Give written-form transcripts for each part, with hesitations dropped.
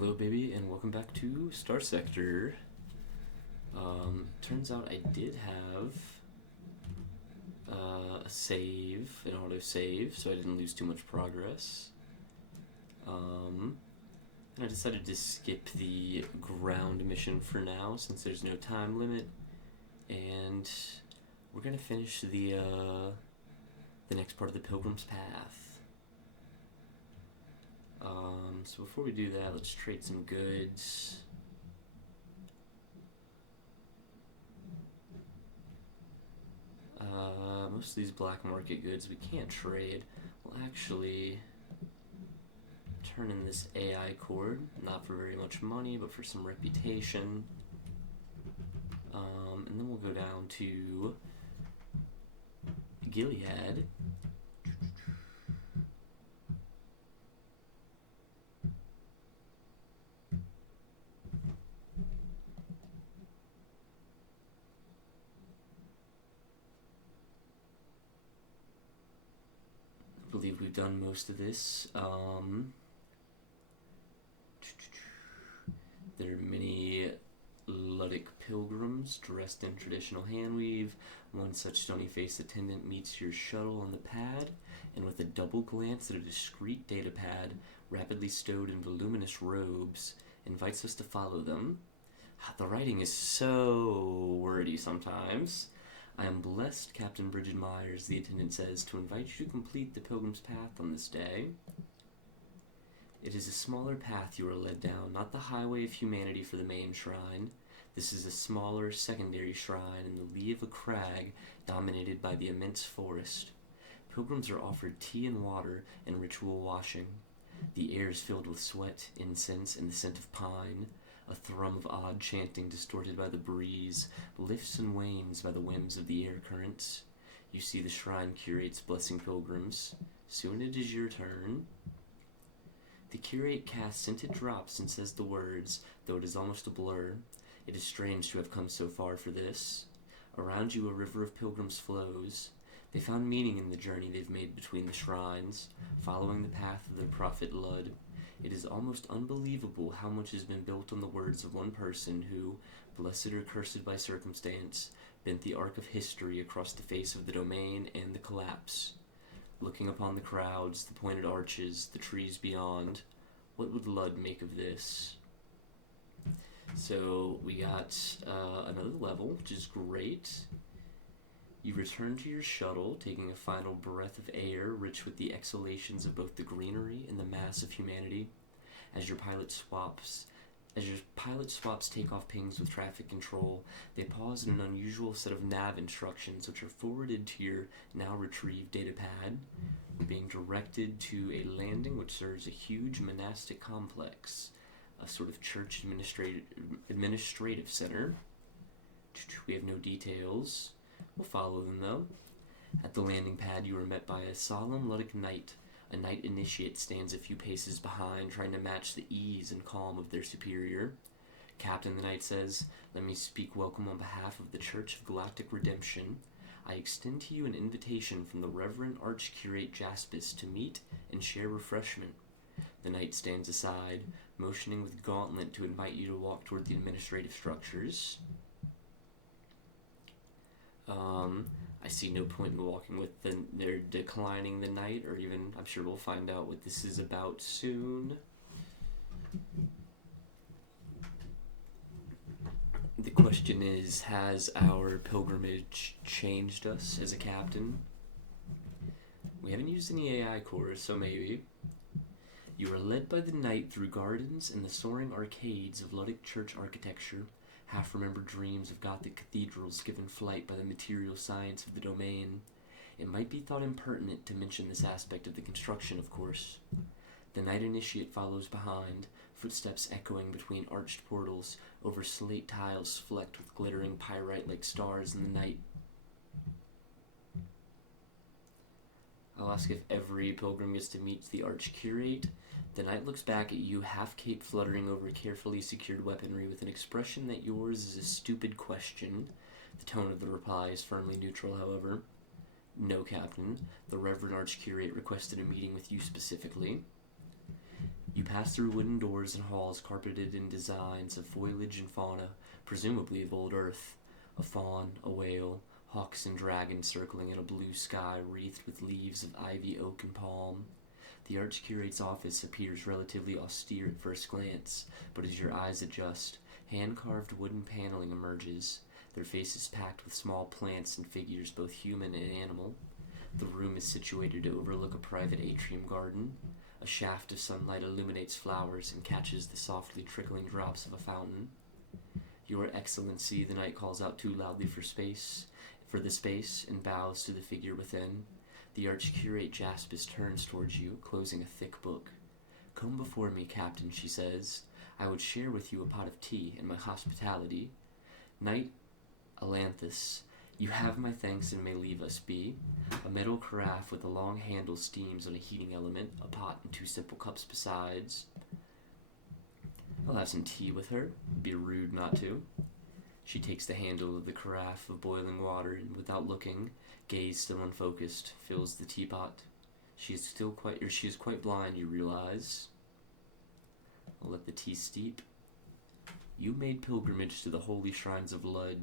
Hello, baby, and welcome back to Star Sector. Turns out I did have a save, an auto save, so I didn't lose too much progress. And I decided to skip the ground mission for now since there's no time limit, and we're gonna finish the next part of the Pilgrim's Path. So before we do that, let's trade some goods. Most of these black market goods we can't trade. We'll actually turn in this AI cord, not for very much money, but for some reputation. And then we'll go down to Gilead. I believe we've done most of this. There are many Ludic pilgrims dressed in traditional handweave. One such stony-faced attendant meets your shuttle on the pad, and with a double glance at a discreet data pad, rapidly stowed in voluminous robes, invites us to follow them. The writing is so wordy sometimes. I am blessed, Captain Bridget Myers, the attendant says, to invite you to complete the Pilgrim's Path on this day. It is a smaller path you are led down, not the highway of humanity for the main shrine. This is a smaller, secondary shrine in the lee of a crag dominated by the immense forest. Pilgrims are offered tea and water and ritual washing. The air is filled with sweat, incense, and the scent of pine. A thrum of odd chanting distorted by the breeze lifts and wanes by the whims of the air currents. You see the shrine curates blessing pilgrims. Soon it is your turn. The curate casts scented drops and says the words, though it is almost a blur. It is strange to have come so far for this. Around you a river of pilgrims flows. They found meaning in the journey they've made between the shrines, following the path of their prophet Lud. It is almost unbelievable how much has been built on the words of one person who, blessed or cursed by circumstance, bent the arc of history across the face of the domain and the collapse. Looking upon the crowds, the pointed arches, the trees beyond, what would Lud make of this? So we got another level, which is great. You return to your shuttle, taking a final breath of air rich with the exhalations of both the greenery and the mass of humanity. As your pilot swaps takeoff pings with traffic control, they pause in an unusual set of nav instructions which are forwarded to your now retrieved datapad. You're being directed to a landing which serves a huge monastic complex, a sort of church administrative center. We have no details. We'll follow them, though. At the landing pad, you are met by a solemn Ludic knight. A knight initiate stands a few paces behind, trying to match the ease and calm of their superior. Captain, the knight says, let me speak welcome on behalf of the Church of Galactic Redemption. I extend to you an invitation from the Reverend Archcurate Jaspis to meet and share refreshment. The knight stands aside, motioning with gauntlet to invite you to walk toward the administrative structures. I see no point in walking with them. They're declining the knight, or even, I'm sure we'll find out what this is about soon. The question is, has our pilgrimage changed us as a captain? We haven't used any AI cores, so maybe. You are led by the knight through gardens and the soaring arcades of Ludic church architecture, half-remembered dreams of Gothic cathedrals given flight by the material science of the domain. It might be thought impertinent to mention this aspect of the construction, of course. The knight initiate follows behind, footsteps echoing between arched portals over slate tiles flecked with glittering pyrite like stars in the night. I'll ask if every pilgrim gets to meet the Archcurate. The knight looks back at you, half-cape fluttering over carefully secured weaponry with an expression that yours is a stupid question. The tone of the reply is firmly neutral, however. No, Captain. The Reverend Archcurate requested a meeting with you specifically. You pass through wooden doors and halls carpeted in designs of foliage and fauna, presumably of old Earth. A fawn, a whale, hawks and dragons circling in a blue sky wreathed with leaves of ivy, oak, and palm. The archcurate's office appears relatively austere at first glance, but as your eyes adjust, hand-carved wooden paneling emerges, their faces packed with small plants and figures both human and animal. The room is situated to overlook a private atrium garden. A shaft of sunlight illuminates flowers and catches the softly trickling drops of a fountain. Your Excellency, the knight calls out too loudly for the space, and bows to the figure within. The archcurate Jaspis turns towards you, closing a thick book. Come before me, Captain, she says. I would share with you a pot of tea and my hospitality. Knight Alanthus, you have my thanks and may leave us be. A metal carafe with a long handle steams on a heating element, a pot and 2 simple cups besides. I'll have some tea with her. It'd be rude not to. She takes the handle of the carafe of boiling water and, without looking, gaze still unfocused, fills the teapot. She is quite blind, you realize. I'll let the tea steep. You made pilgrimage to the holy shrines of Lud.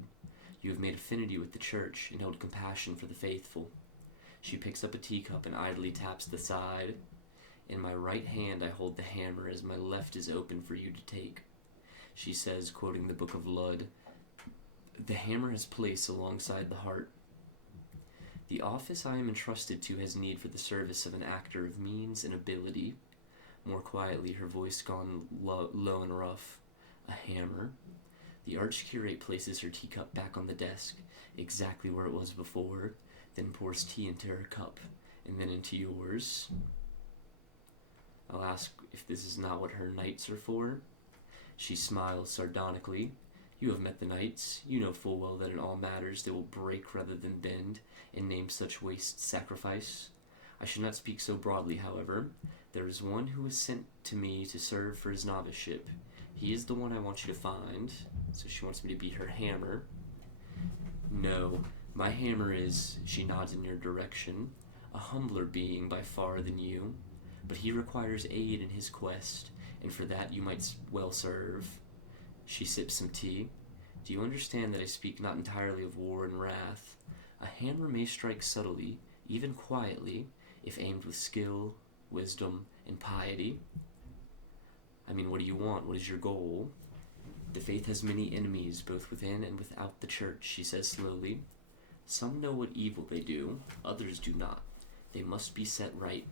You have made affinity with the church and held compassion for the faithful. She picks up a teacup and idly taps the side. In my right hand I hold the hammer as my left is open for you to take. She says, quoting the Book of Lud, the hammer has place alongside the heart. The office I am entrusted to has need for the service of an actor of means and ability. More quietly, her voice gone low and rough. A hammer. The archcurate places her teacup back on the desk, exactly where it was before, then pours tea into her cup, and then into yours. I'll ask if this is not what her knights are for. She smiles sardonically. You have met the knights. You know full well that in all matters they will break rather than bend, and name such waste sacrifice. I should not speak so broadly, however. There is one who is sent to me to serve for his noviceship. He is the one I want you to find. So she wants me to be her hammer. No, my hammer is, she nods in your direction, a humbler being by far than you, but he requires aid in his quest, and for that you might well serve. She sips some tea. Do you understand that I speak not entirely of war and wrath? A hammer may strike subtly, even quietly, if aimed with skill, wisdom, and piety. I mean, what do you want? What is your goal? The faith has many enemies, both within and without the church, she says slowly. Some know what evil they do, others do not. They must be set right.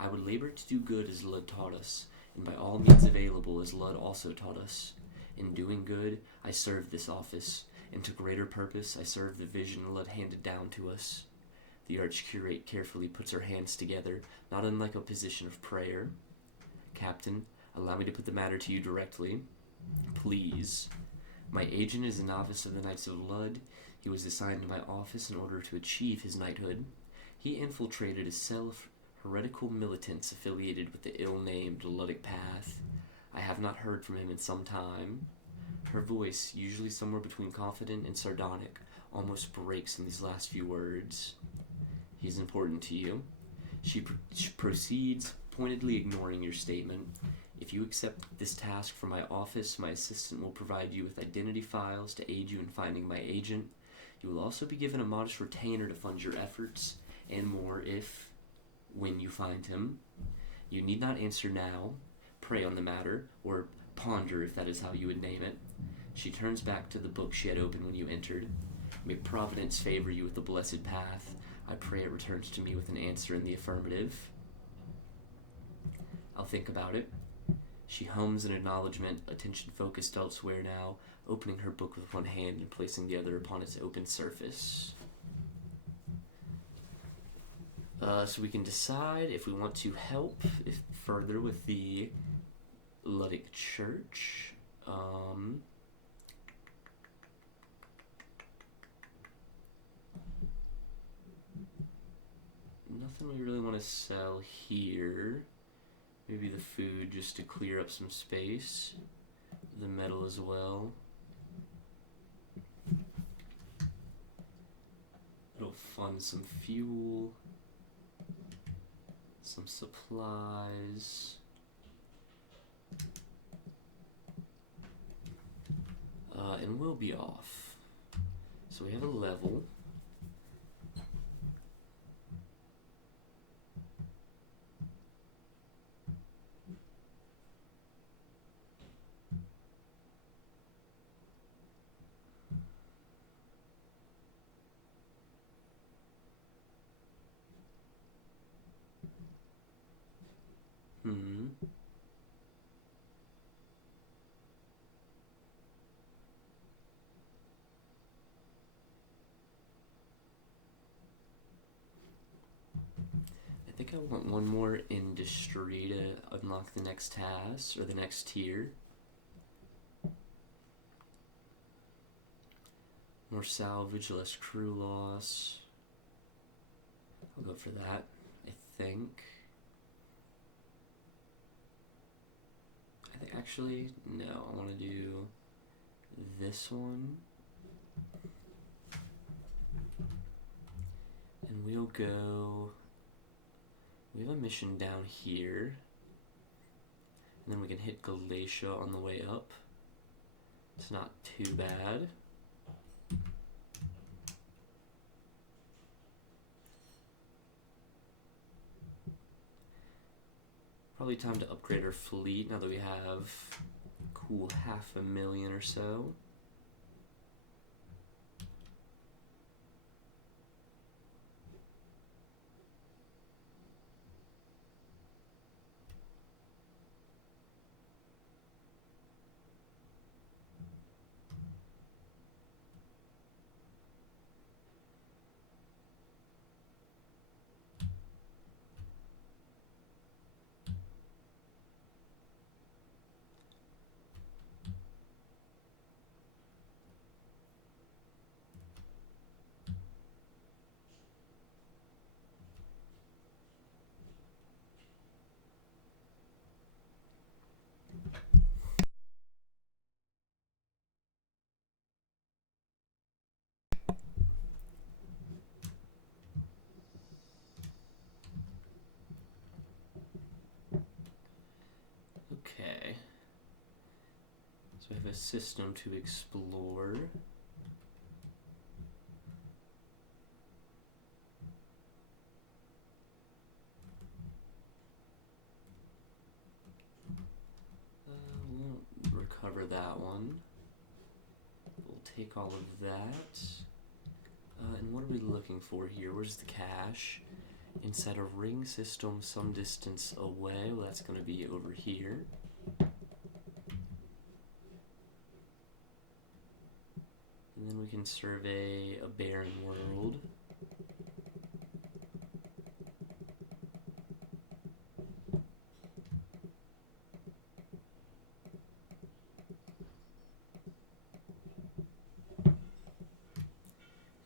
I would labor to do good as Lud taught us, and by all means available as Lud also taught us. In doing good, I serve this office, and to greater purpose I serve the vision Lud handed down to us. The archcurate carefully puts her hands together, not unlike a position of prayer. Captain, allow me to put the matter to you directly. Please. My agent is a novice of the Knights of Lud. He was assigned to my office in order to achieve his knighthood. He infiltrated a cell of heretical militants affiliated with the ill-named Ludic Path. I have not heard from him in some time. Her voice, usually somewhere between confident and sardonic, almost breaks in these last few words. He is important to you. She proceeds, pointedly ignoring your statement. If you accept this task from my office, my assistant will provide you with identity files to aid you in finding my agent. You will also be given a modest retainer to fund your efforts, and more when you find him. You need not answer now. Pray on the matter, or ponder if that is how you would name it. She turns back to the book she had opened when you entered. May Providence favor you with the blessed path. I pray it returns to me with an answer in the affirmative. I'll think about it. She hums an acknowledgement, attention focused elsewhere now, opening her book with one hand and placing the other upon its open surface. So we can decide if we want to help further with the Ludic Church. Nothing we really want to sell here. Maybe the food just to clear up some space. The metal as well. It'll fund some fuel. Some supplies. and we'll be off. So we have a level. I think I want one more industry to unlock the next task or the next tier. More salvage, less crew loss. I'll go for that, I think. Actually, no, I want to do this one. And we'll go... We have a mission down here. And then we can hit Galatia on the way up. It's not too bad. Probably time to upgrade our fleet now that we have cool 500,000 or so. Okay. So we have a system to explore. We won't recover that one. We'll take all of that. And what are we looking for here? Where's the cache? Inside a ring system some distance away. Well, that's going to be over here. And then we can survey a barren world.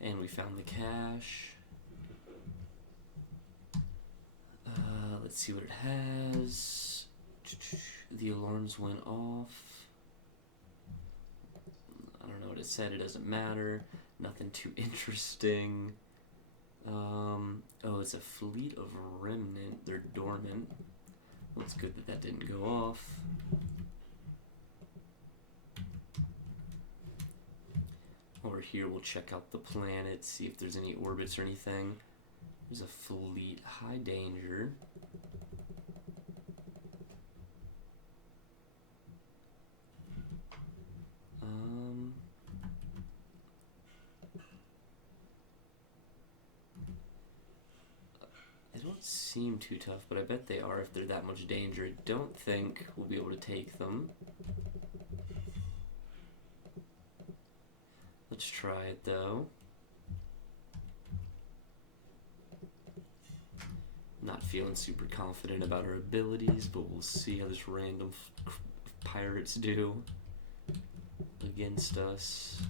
And we found the cache. Let's see what it has. The alarms went off. I don't know what it said, it doesn't matter. Nothing too interesting. Oh, it's a fleet of remnant. They're dormant. Well, it's good that that didn't go off. Over here, we'll check out the planet, see if there's any orbits or anything. There's a fleet, high danger. They don't seem too tough, but I bet they are if they're that much danger. I don't think we'll be able to take them. Let's try it though. Not feeling super confident about our abilities, but we'll see how this random pirates do against us.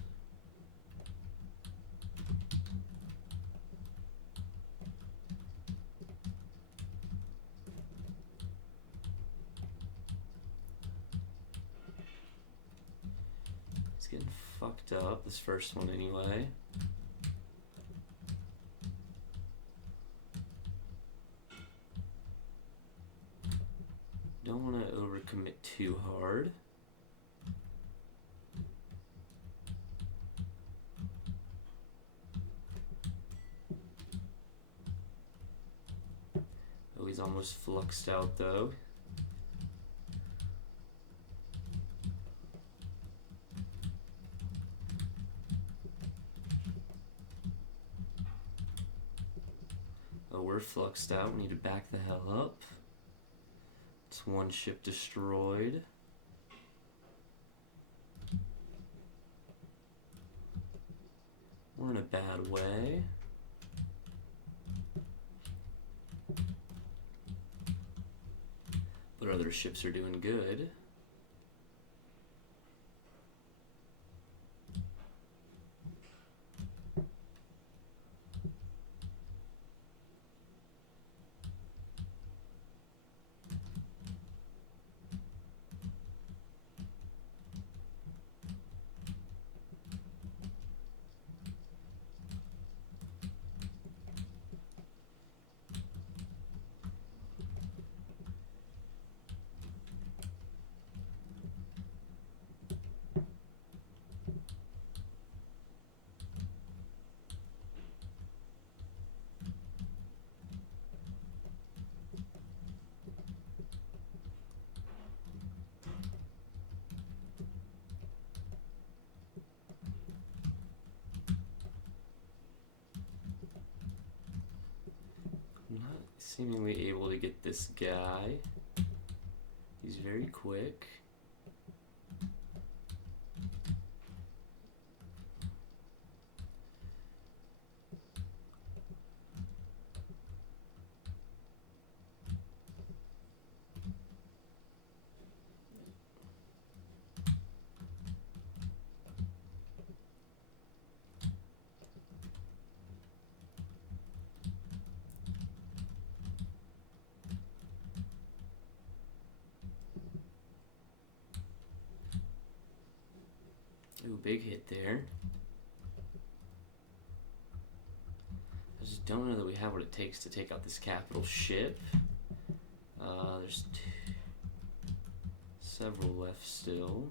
It's getting fucked up, this first one anyway. Don't want to overcommit too hard. almost fluxed out though. Oh, we're fluxed out. We need to back the hell up. It's one ship destroyed. We're in a bad way. But other ships are doing good. Not seemingly able to get this guy. He's very quick. Ooh, big hit there. I just don't know that we have what it takes to take out this capital ship. There's several left still.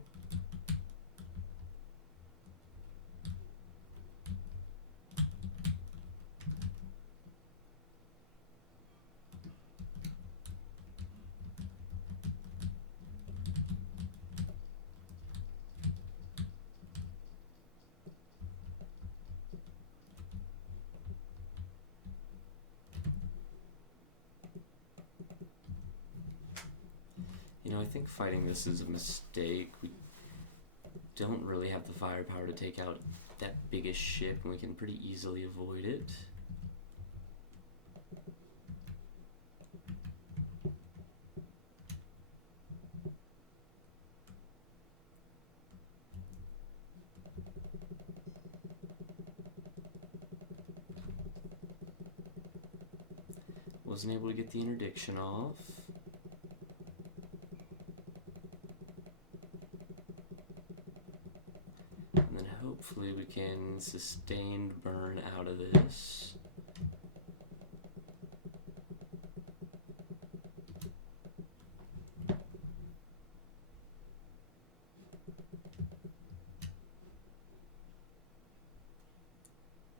You know, I think fighting this is a mistake. We don't really have the firepower to take out that biggest ship, and we can pretty easily avoid it. Wasn't able to get the interdiction off. And then hopefully we can sustained burn out of this.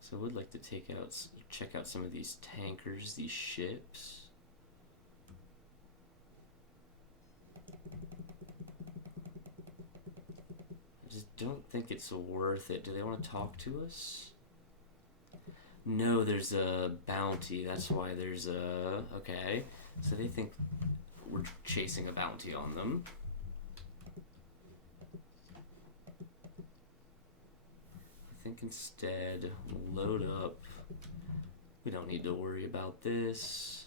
So I would like to check out some of these tankers, these ships. I just don't think it's worth it. Do they want to talk to us? No, there's a bounty. That's why there's a... Okay. So they think we're chasing a bounty on them. I think instead, we'll load up. We don't need to worry about this.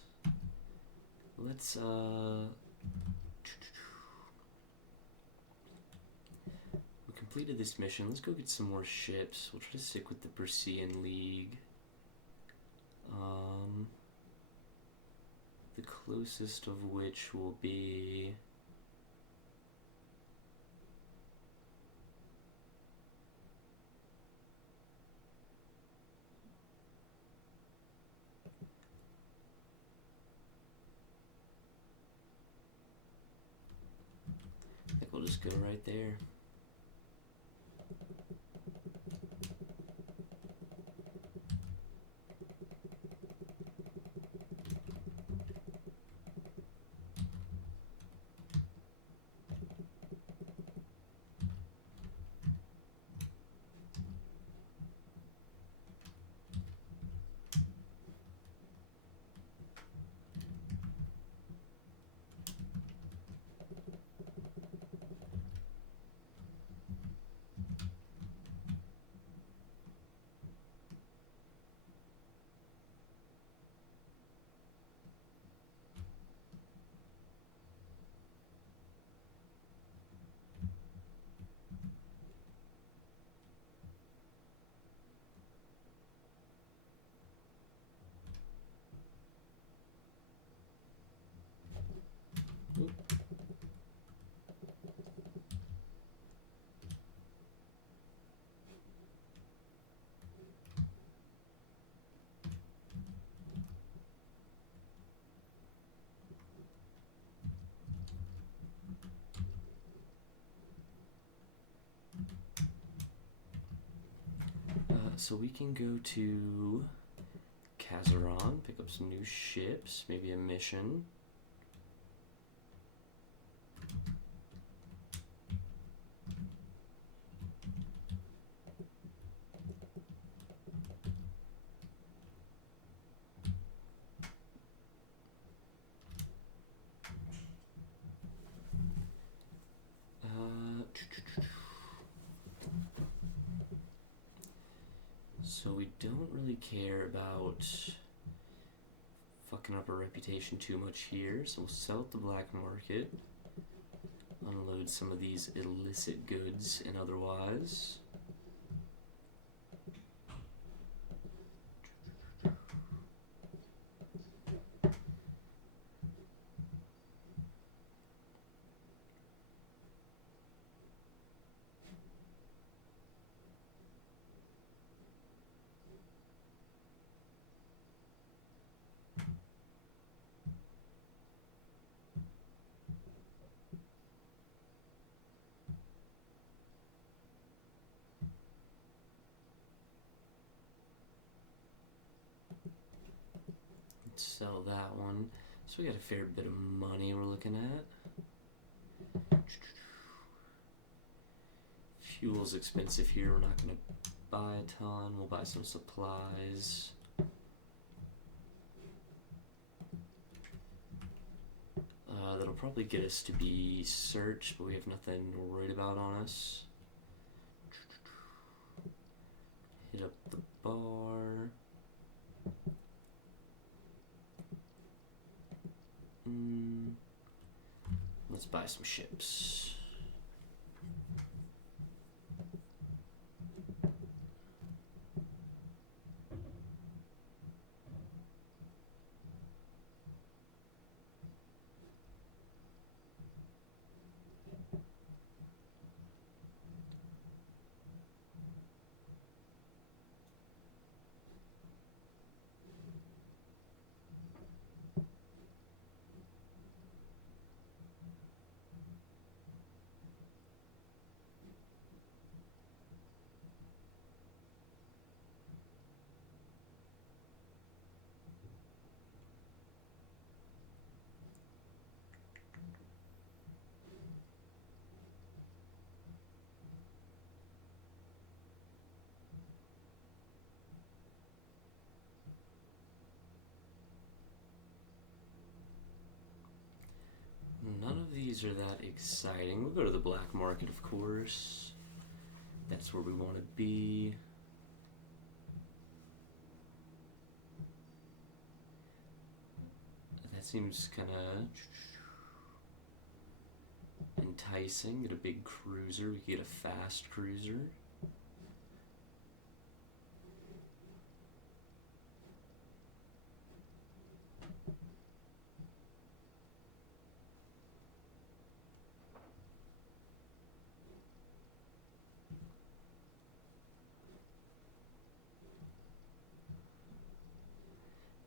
Let's, we completed this mission. Let's go get some more ships. We'll try to stick with the Bersean League. The closest of which will be... I think we'll just go right there. So we can go to Kazaron, pick up some new ships, maybe a mission. So we don't really care about fucking up our reputation too much here, so we'll sell at the black market, unload some of these illicit goods and otherwise. Sell that one. So we got a fair bit of money we're looking at. Fuel's expensive here. We're not going to buy a ton. We'll buy some supplies. That'll probably get us to be searched, but we have nothing worried about on us. Hit up the bar. Let's buy some ships. None of these are that exciting. We'll go to the black market, of course. That's where we want to be. That seems kind of enticing. Get a big cruiser. We could get a fast cruiser.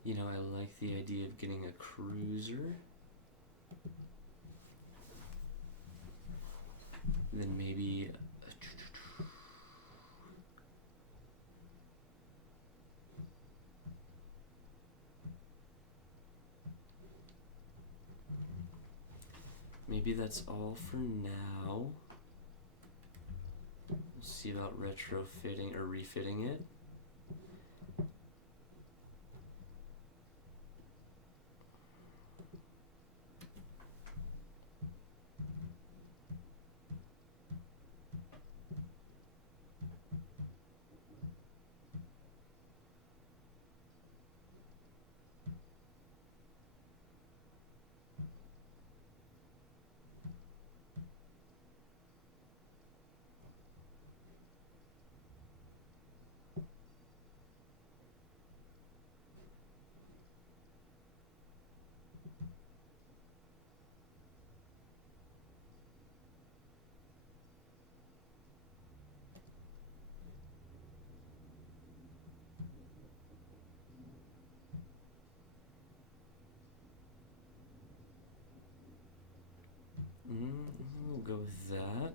You know, I like the idea of getting a cruiser. Then maybe maybe that's all for now. We'll see about retrofitting or refitting it. We'll go with that.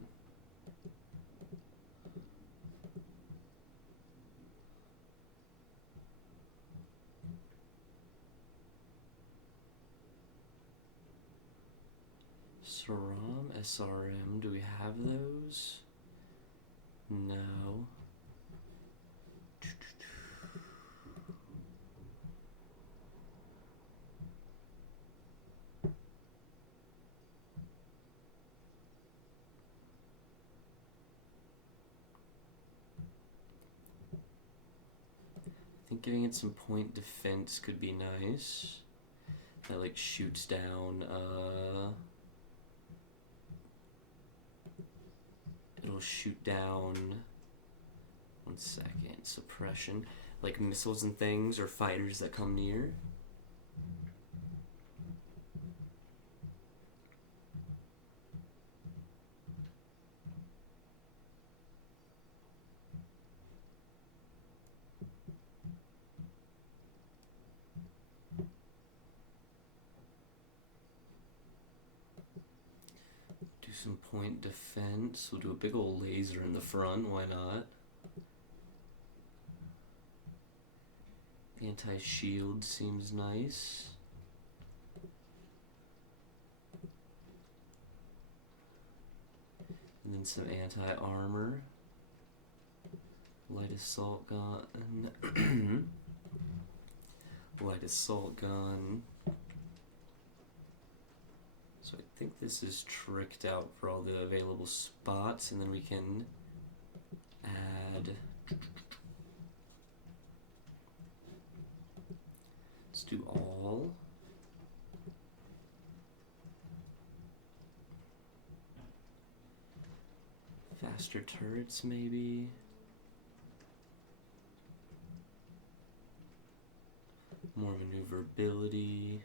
SRAM, SRM, do we have those? No. I think giving it some point defense could be nice. That like shoots down, it'll shoot down, 1 second, suppression, like missiles and things or fighters that come near. Some point defense. We'll do a big old laser in the front, why not? Anti-shield seems nice. And then some anti-armor. Light assault gun. Light assault gun. So I think this is tricked out for all the available spots, and then we can add, let's do all. Faster turrets maybe. More maneuverability.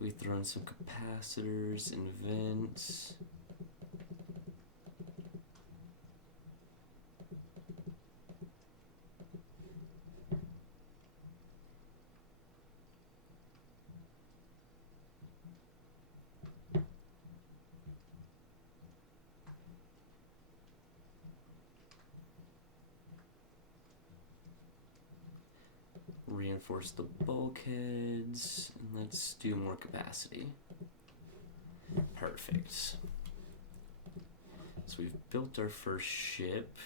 We throw in some capacitors and vents. Reinforce the bulkheads, and let's do more capacity. Perfect. So we've built our first ship.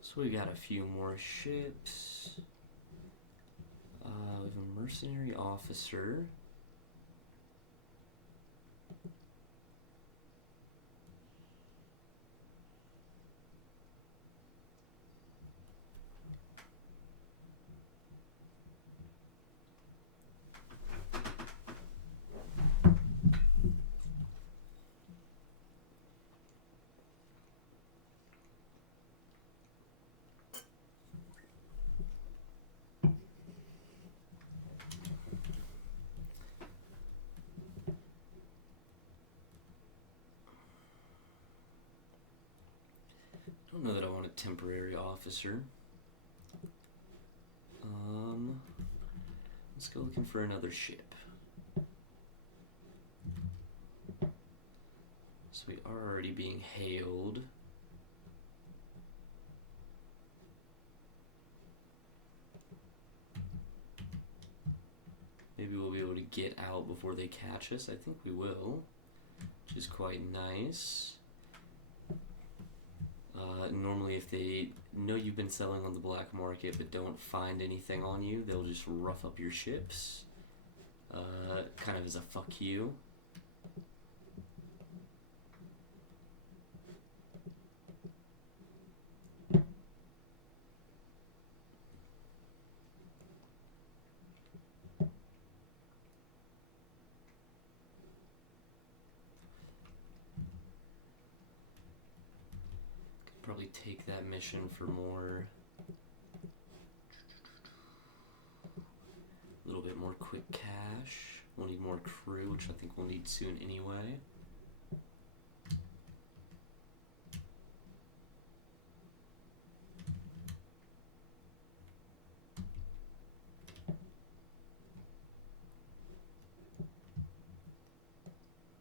So we got a few more ships. We have a mercenary officer. I don't know that I want a temporary officer. Let's go looking for another ship. So we are already being hailed. Maybe we'll be able to get out before they catch us. I think we will, which is quite nice. Normally if they know you've been selling on the black market but don't find anything on you, they'll just rough up your ships, kind of as a fuck you. probably take that mission for more, a little bit more quick cash. We'll need more crew, which I think we'll need soon anyway.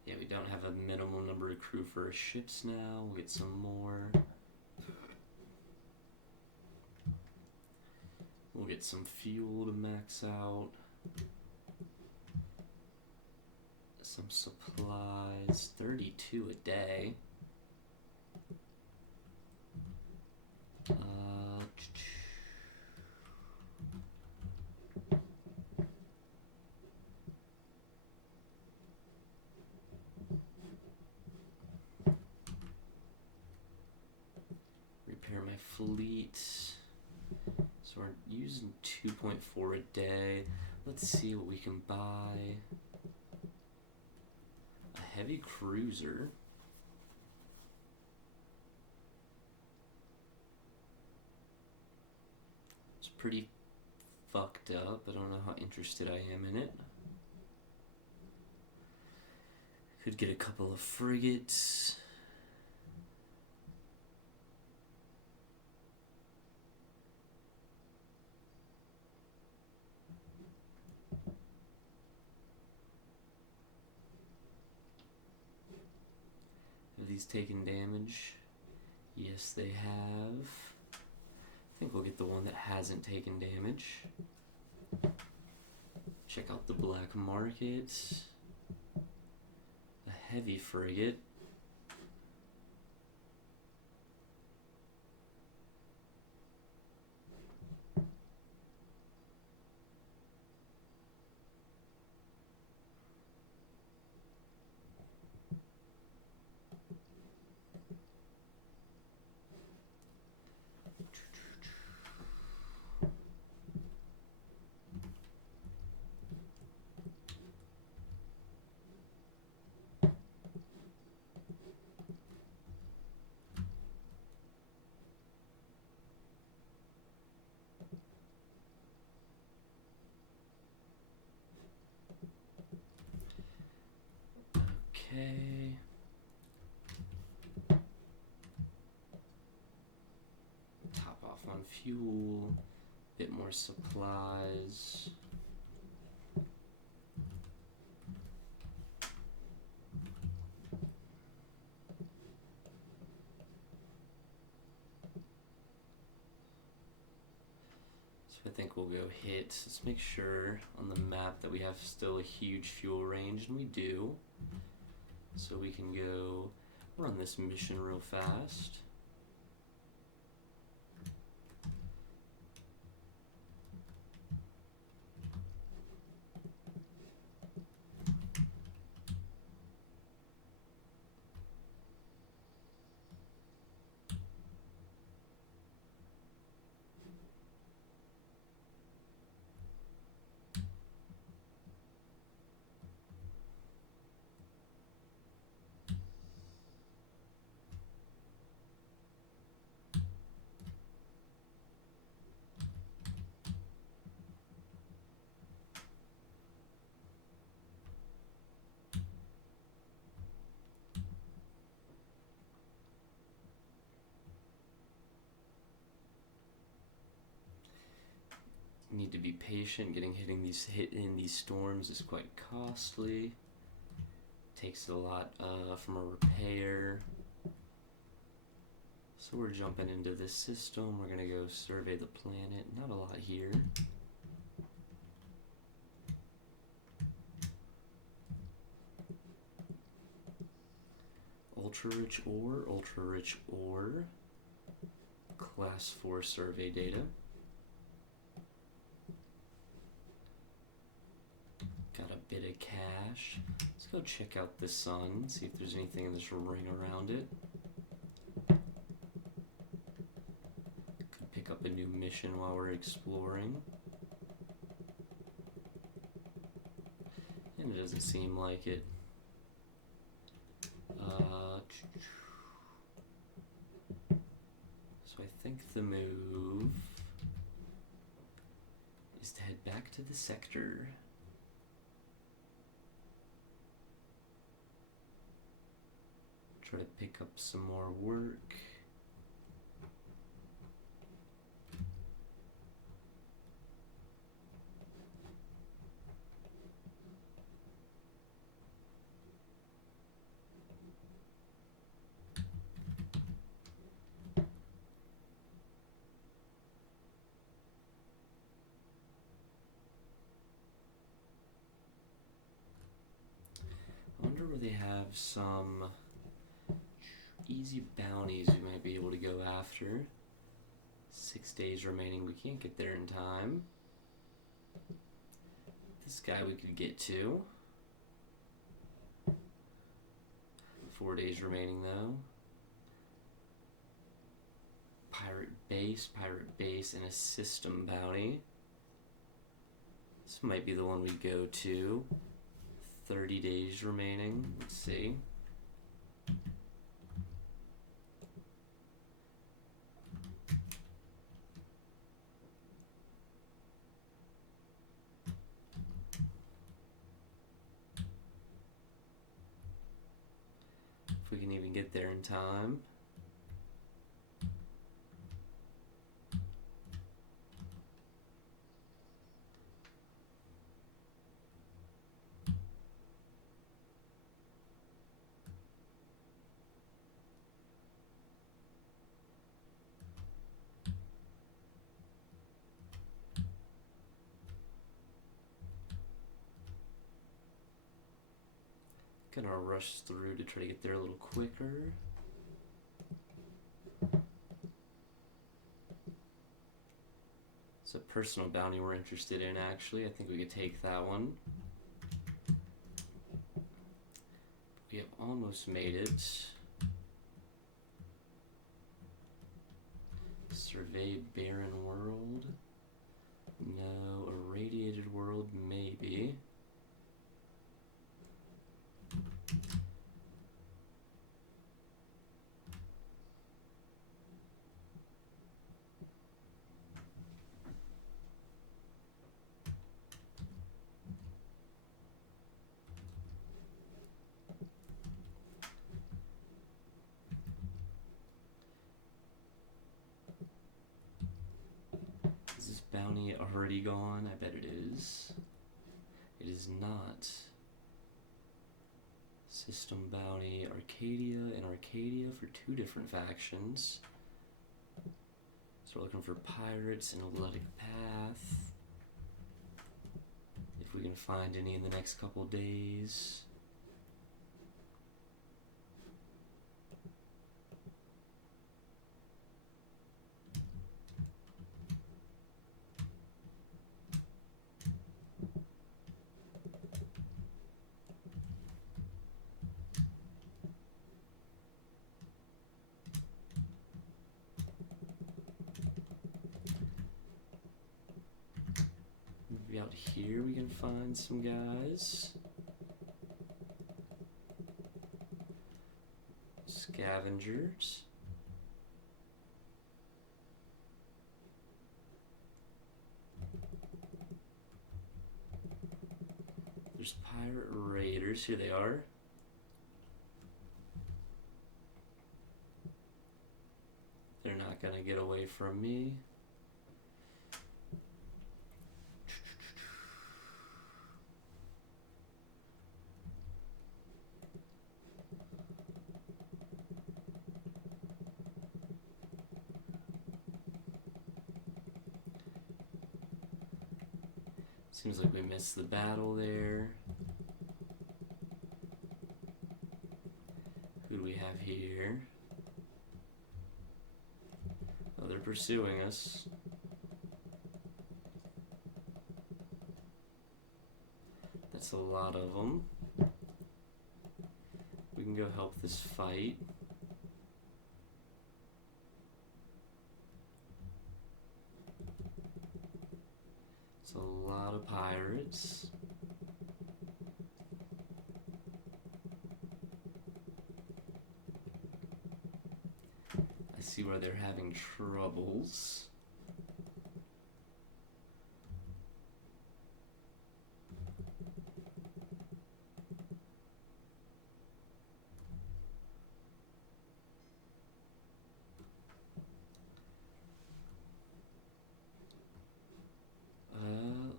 Yeah, we don't have a minimum number of crew for our ships now. We'll get some more. We'll get some fuel to max out. Some supplies. 32 a day. Repair my fleet. So we're using 2.4 a day. Let's see what we can buy. A heavy cruiser. It's pretty fucked up. I don't know how interested I am in it. Could get a couple of frigates. Have these taken damage? Yes, they have. I think we'll get the one that hasn't taken damage. Check out the black market. A heavy frigate. Okay. Top off on fuel. Bit more supplies. So I think we'll go hit. Let's make sure on the map that we have still a huge fuel range, and we do. So we can go run this mission real fast. Need to be patient. Hitting these storms is quite costly. Takes a lot from a repair. So we're jumping into this system. We're gonna go survey the planet. Not a lot here. Ultra-rich ore. Class 4 survey data. Got a bit of cash. Let's go check out the sun, see if there's anything in this ring around it. Could pick up a new mission while we're exploring. And it doesn't seem like it. think the move is to head back to the sector. Try to pick up some more work. I wonder where they have some easy bounties we might be able to go after. 6 days remaining, we can't get there in time. This guy we could get to. 4 days remaining though. Pirate base, and a system bounty. This might be the one we go to. 30 days remaining. Let's see. If we can even get there in time. Gonna rush through to try to get there a little quicker. It's a personal bounty we're interested in, actually. I think we could take that one. We have almost made it. Survey barren world. No, irradiated world, maybe. Is this bounty already gone? I bet it is. It is not. System bounty, Arcadia and Arcadia for 2 different factions. So we're looking for pirates and Athletic Path. If we can find any in the next couple days. Maybe out here we can find some guys. Scavengers. There's pirate raiders. Here they are. They're not gonna get away from me. Seems like we missed the battle there. Who do we have here? Oh, they're pursuing us. That's a lot of them. We can go help this fight. It's a lot of pirates. I see where they're having troubles.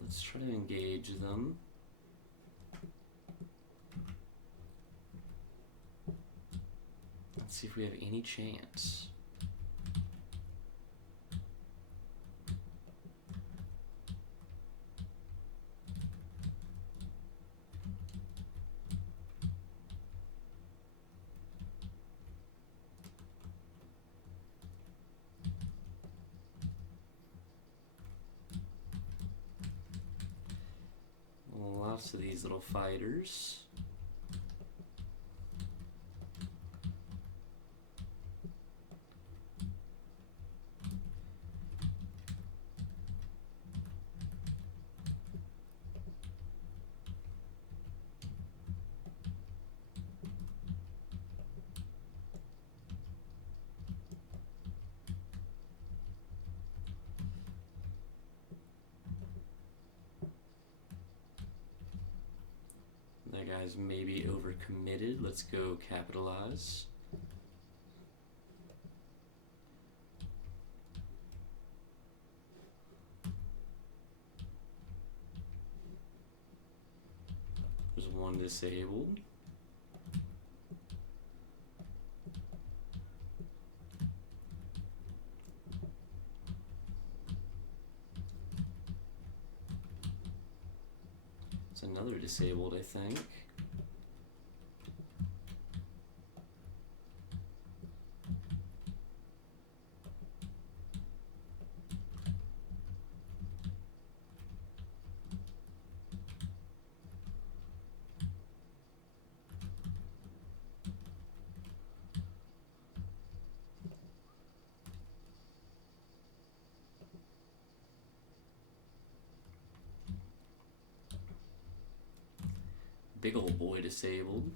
Let's try to engage them. Let's see if we have any chance. Lots of these little fighters. That guy's maybe overcommitted. Let's go capitalize. There's one disabled. It's another disabled, I think. Big old boy disabled.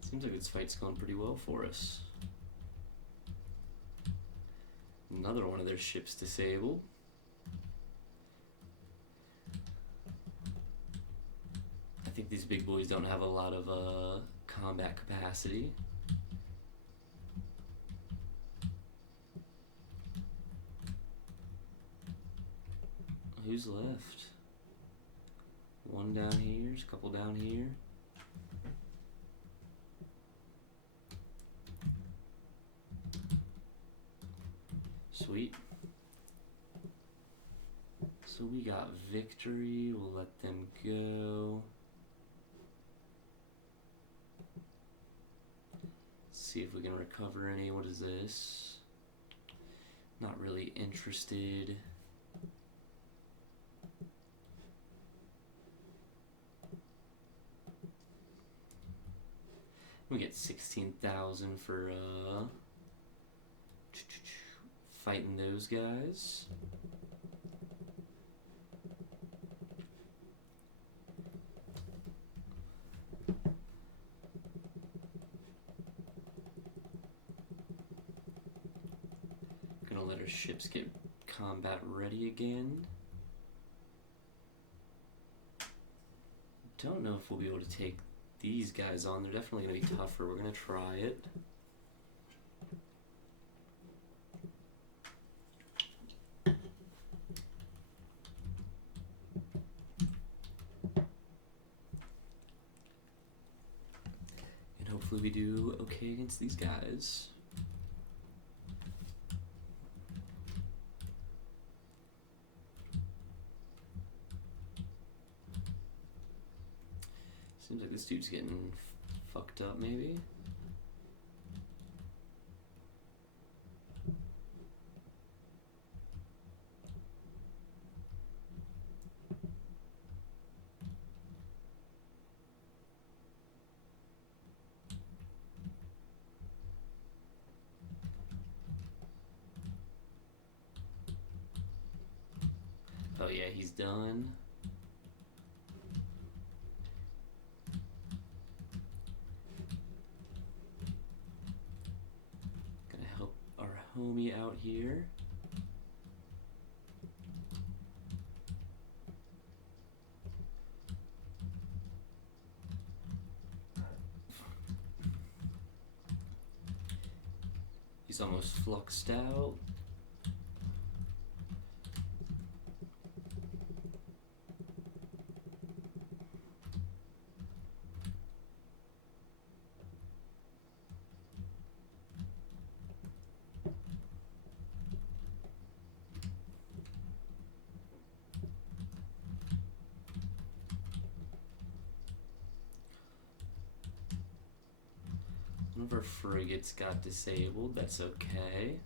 Seems like this fight's going pretty well for us. Another one of their ships disabled. I think these big boys don't have a lot of combat capacity. Who's left? One down here, a couple down here. Sweet. So we got victory. We'll let them go. See if we can recover any. What is this? Not really interested. We get 16,000 for fighting those guys. Gonna let our ships get combat ready again. Don't know if we'll be able to take these guys on. They're definitely gonna be tougher. We're gonna try it. And hopefully we do okay against these guys. Seems like this dude's getting fucked up, maybe. Oh yeah, he's done. Gonna help our homie out here. He's almost fluxed out. One of our frigates got disabled. That's okay.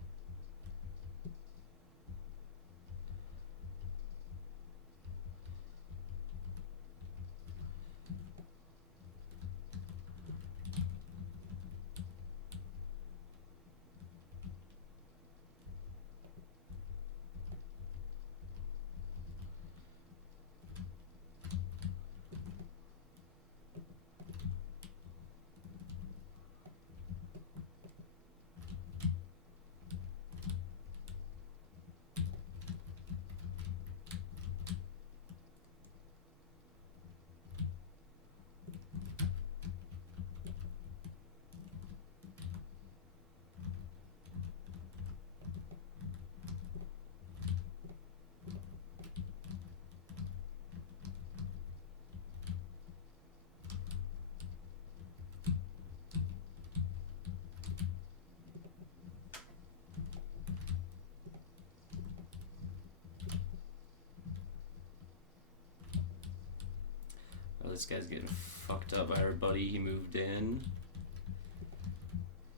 Oh, this guy's getting fucked up by our buddy. He moved in.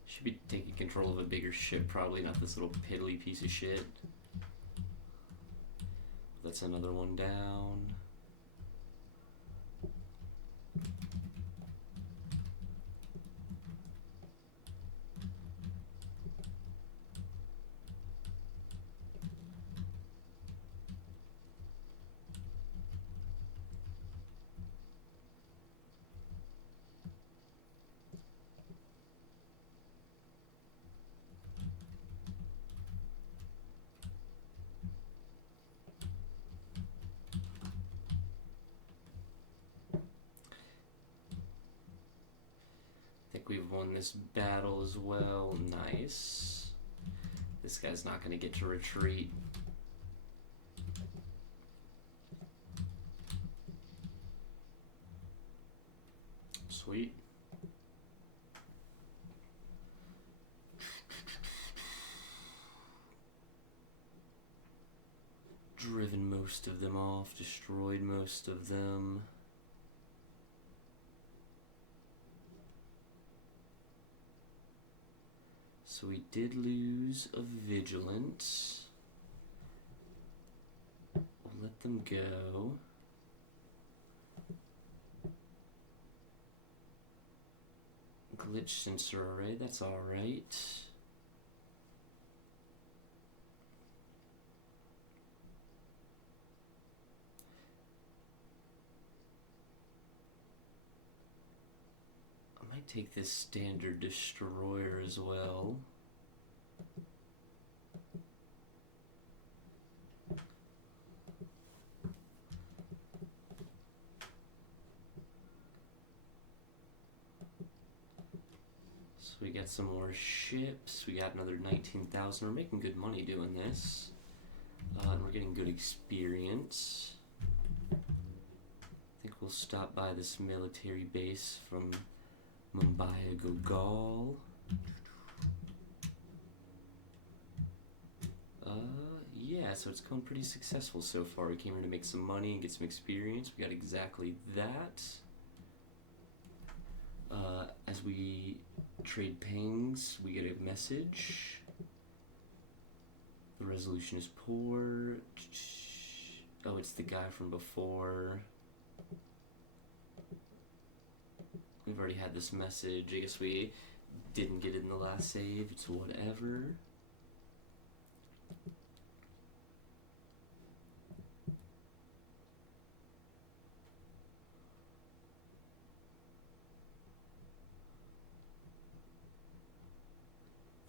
Should be taking control of a bigger ship, probably, not this little piddly piece of shit. That's another one down. We've won this battle as well. Nice. This guy's not going to get to retreat. Sweet. Driven most of them off, destroyed most of them. So we did lose a Vigilant. We'll let them go. Glitch sensor array, that's alright. I might take this standard destroyer as well. So we got some more ships. We got another 19,000. We're making good money doing this. And we're getting good experience. I think we'll stop by this military base from Mumbai Gogal. Yeah, so it's going pretty successful so far. We came here to make some money and get some experience. We got exactly that. As we trade pings, we get a message. The resolution is poor. Oh, it's the guy from before. We've already had this message. I guess we didn't get it in the last save. It's whatever.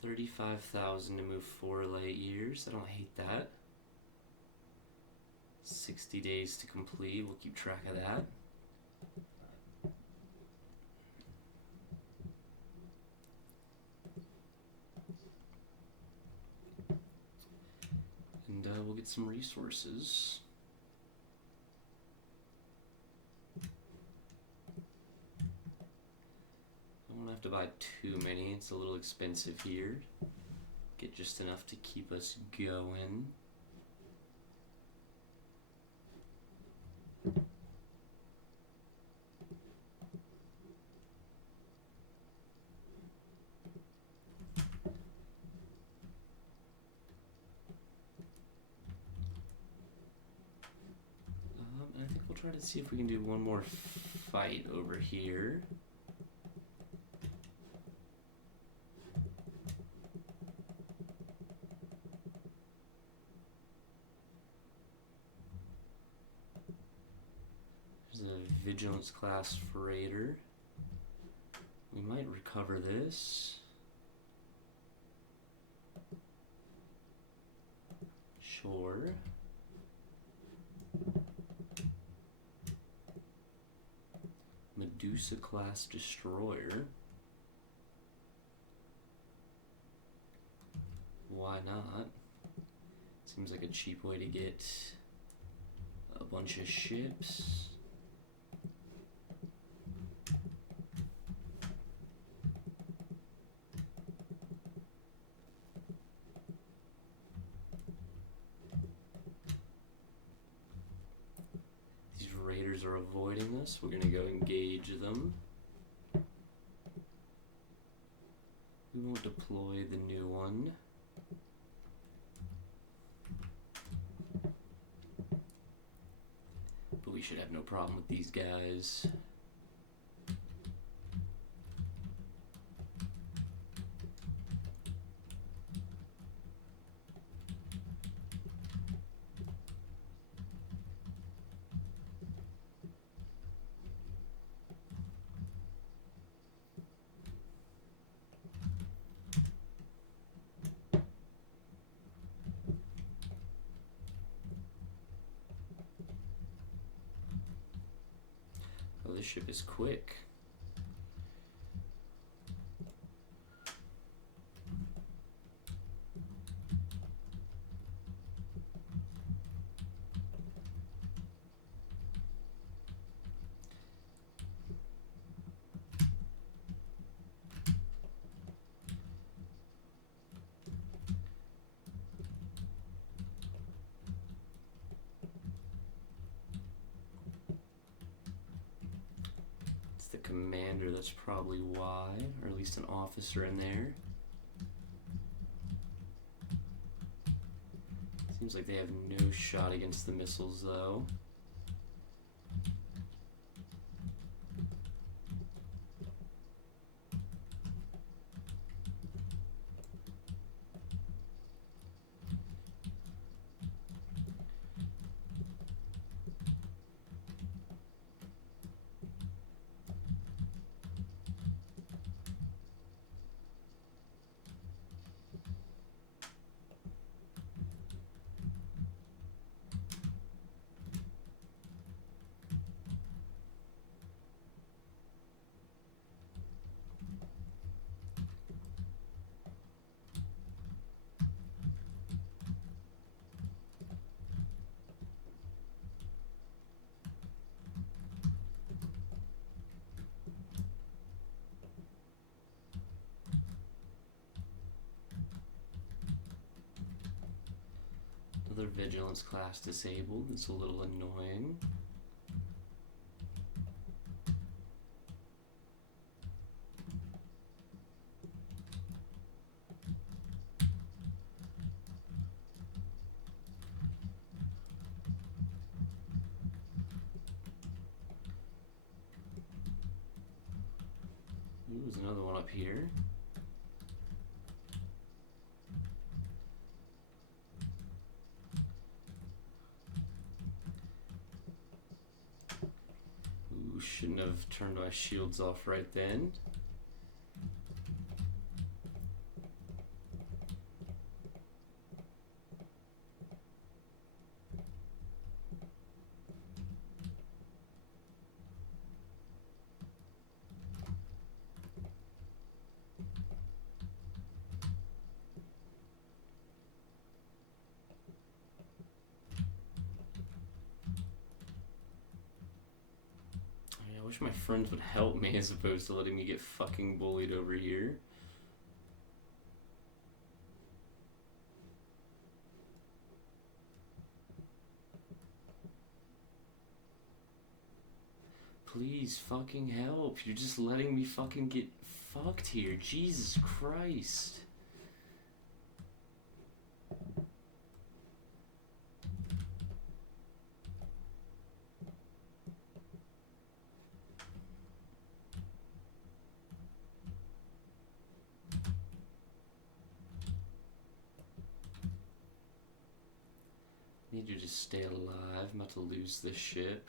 35,000 to move 4 light years. I don't hate that. 60 days to complete. We'll keep track of that. And we'll get some resources. I won't have to buy too many. It's a little expensive here. Get just enough to keep us going. I think we'll try to see if we can do one more fight over here. There's a Vigilance class freighter. We might recover this. Sure. Medusa class destroyer. Why not? Seems like a cheap way to get a bunch of ships. These raiders are avoiding us. We're gonna go engage them. We won't deploy the new one. But we should have no problem with these guys. Oh, this ship is quick. The commander, that's probably why, or at least an officer in there. Seems like they have no shot against the missiles though. Another Vigilance class disabled. It's a little annoying. Ooh, there's another one up here. Shouldn't have turned my shields off right then. wish my friends would help me as opposed to letting me get fucking bullied over here. Please fucking help. You're just letting me fucking get fucked here. Jesus Christ. Need you to stay alive. I'm about to lose this ship.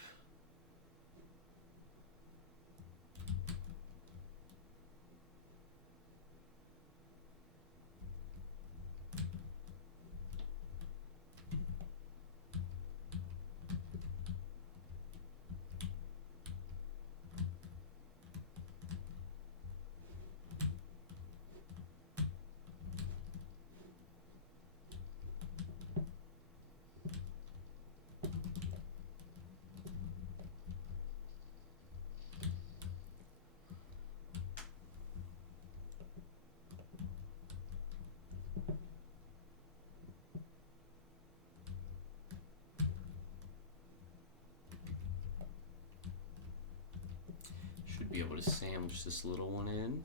Should be able to sandwich this little one in.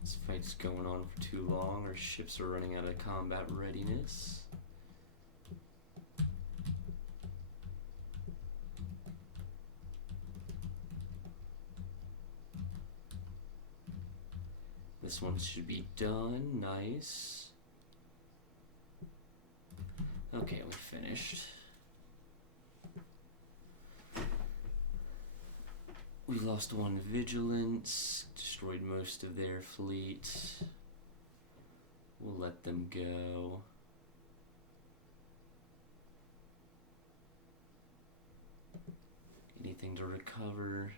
This fight's going on for too long. Our ships are running out of combat readiness. This one should be done. Nice. Okay, we finished. We lost one vigilance, destroyed most of their fleet. We'll let them go. Anything to recover?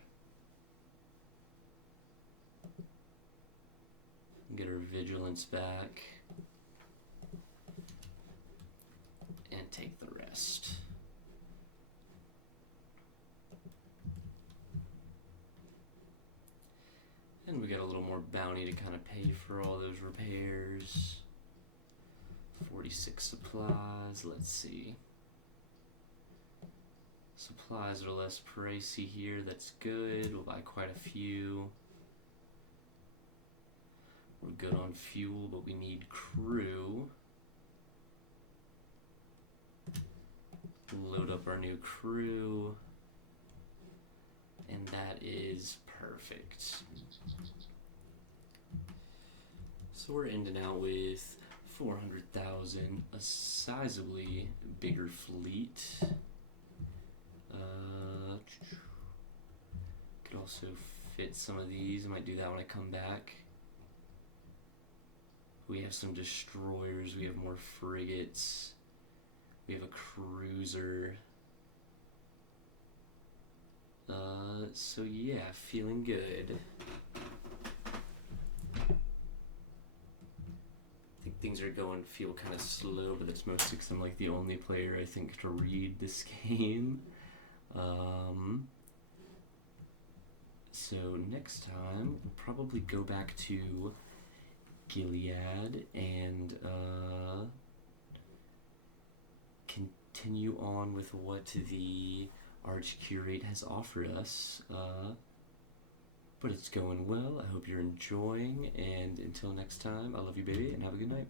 Get our vigilance back. And take the rest. And we got a little more bounty to kind of pay for all those repairs. 46 supplies, let's see. Supplies are less pricey here, that's good. We'll buy quite a few. We're good on fuel, but we need crew. Load up our new crew. And that is perfect. So we're ending out with 400,000, a sizably bigger fleet. Could also fit some of these. I might do that when I come back. We have some destroyers, we have more frigates, we have a cruiser. So yeah, feeling good. I think things are going to feel kind of slow, but that's mostly because I'm like the only player I think to read this game. So next time we'll probably go back to Gilead and continue on with what the Archcurate has offered us. But it's going well. I hope you're enjoying, and until next time, I love you, baby, and have a good night.